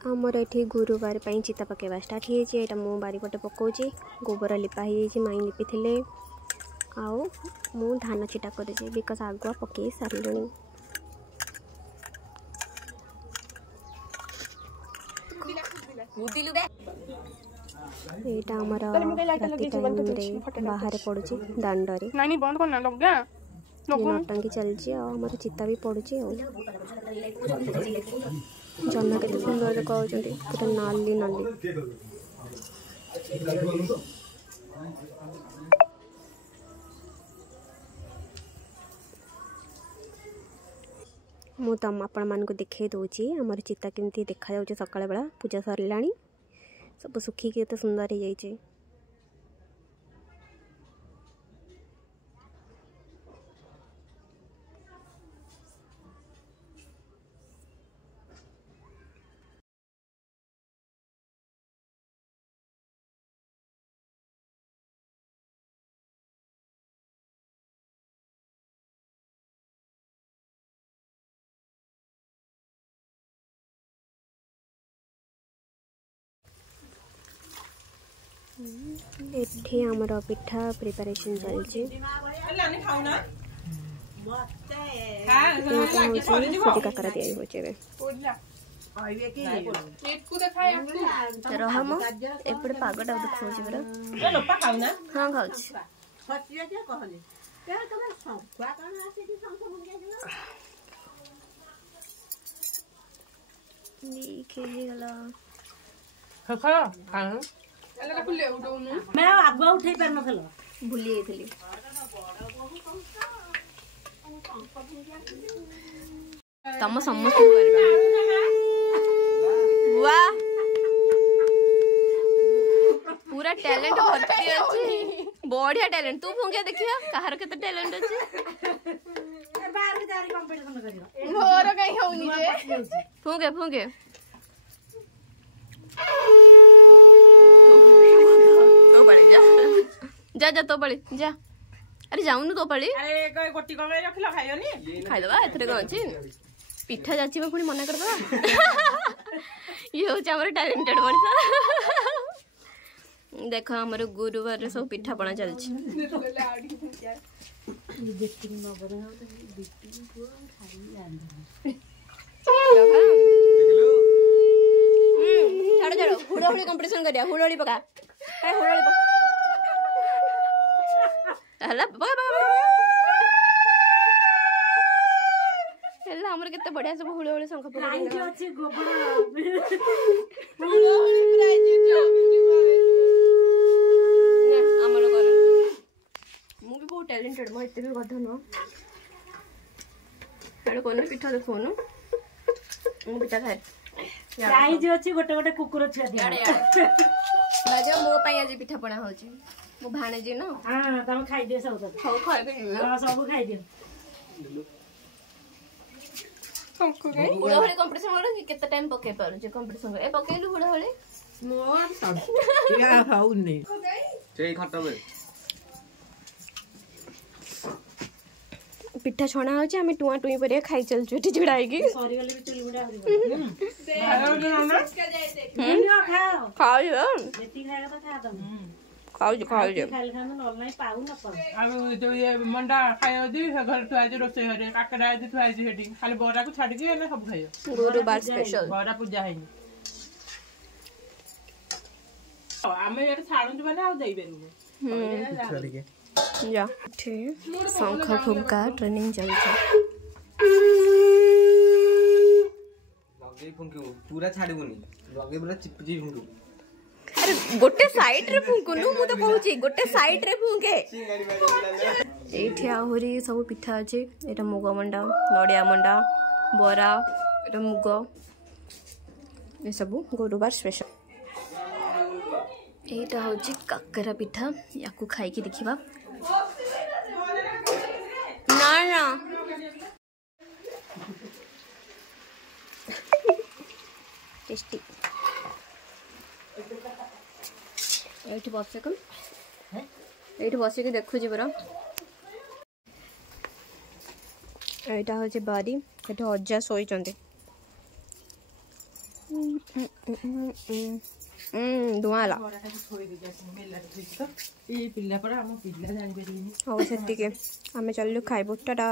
आमर ये गुरुवार चिता पकेवा स्टार्ट होता मो बारीपटे पकाऊँगी गोबर लिपा हो माई लिपि थे आउ मु धान छिटा कर बिकज आगुआ पकई सारे यहाँ आमर राति टाइम बाहर पड़ुची दांडरे नटंकी चलती आमर चिता भी पड़ुची जन्ना के सुंदर देखा पूरा नाली नाली मु तुम आपण मानक देखे दूची आमर चिता केमती देखा जाउछ सकाळ बेला पूजा सरलाणी सब सुखी के सुंदर हो जाइए। एठी हमर पिठा प्रिपरेशन चलछि सुजी काकरा दिया होचे बे रहम एपड़ पागटा देखौछि बरा लोपा खाउना हां खाउछि फटिया के कहले के तमर संख्या कोन आसे कि संख्या मुंगे नी खेली गला खखा हां मैं आगुआ उठे पार नथल भूली जाइथली तम समस्त करबा वाह पूरा टैलेंट भर्ती अछि बढ़िया टैलेंट तू फुंगे देखिया कहार केते टैलेंट अछि बाहर जारी कंपटीशन करियो मोर कहीं होनी रे फुंगे फुंगे तो पड़े जा जा तो पड़े जा अरे जाऊनु तो पड़े अरे गोटी को में रखला खाइयोनी खाइ दबा एथरे को अछि पिठा जाची में पुनी मना कर दबा ये हो हमर टैलेंटेड बनिसा देखो हमर गुरुवार रे सब पिठा बना चल छी छाड़ो छाड़ो हुड़ोहड़ी कंपटीशन करिया हुड़ोहड़ी पका ए हुड़ोहड़ी पका हला हला हमर केते बढ़िया सब हुड़ोहड़ी संख पका प्राइज अछि गोबर हुड़ोहड़ी प्राइज ने हमर कर मु भी बहुत टैलेंटेड म एते भी गध न हेड कोन पिठा देखो न मु पिठा खाए प्राइज अछि गोटे गोटे कुकुर छिया दिया बाजा मो पई आज पिठा पणा होची मो भाणे जे न हां तम खाइ दे सब खाइ दे हां सब खाइ दे हमको गई हुड़ोहड़ी कंपटीशन मोर केते टाइम पके पारु जे कंपटीशन ए पकेलु हुड़ोहड़ी मोर सब या हाउ नै सेई खट्टा बे पिठा छणा होची हमें टुआ टुई पर खाई चल छुटी छुड़ाएगी सॉरी वाले भी चुल मुड़ा खाओ खाओ जेती खाएगा तो खा दम खाओ जो खाइल खान न नहीं पाऊ न पर अब जो ये मंडा खायो दी घर तो आज रोसे हरे काकरा आज तो आज हेडी खाली बोरा को छाड़ के ना सब खायो गुरुवार स्पेशल बोरा पूजा है आमे ये छाड़ू माने आ देई बेरु जा ठीक शंख फुंका ट्रेनिंग चल लगे फुंके पूरा छाड़बुनी लगे बोला चिपजी फुंकू अरे गोटे साइड रे फुंकुनु मु तो कहूची गोटे साइड रे फुंके एठी आहुरी सब पिठा अछि एटा मुग मंडा नडिया मंडा बरा एटा मुग ए सब गुरुवार स्पेशल एटा होची काकरा पिठा याकू खाई की देखिबा ना ना टेस्टी एठी बसे कम एठी बसे के देखु जी बरा एटा हो जे बारी एठी अज्जा सोई चंदे धुआं ହେଲା ହଉ ସେତିକି ଆମେ ଚାଲିଲୁ ଖାଇବୁ। ଟାଟା।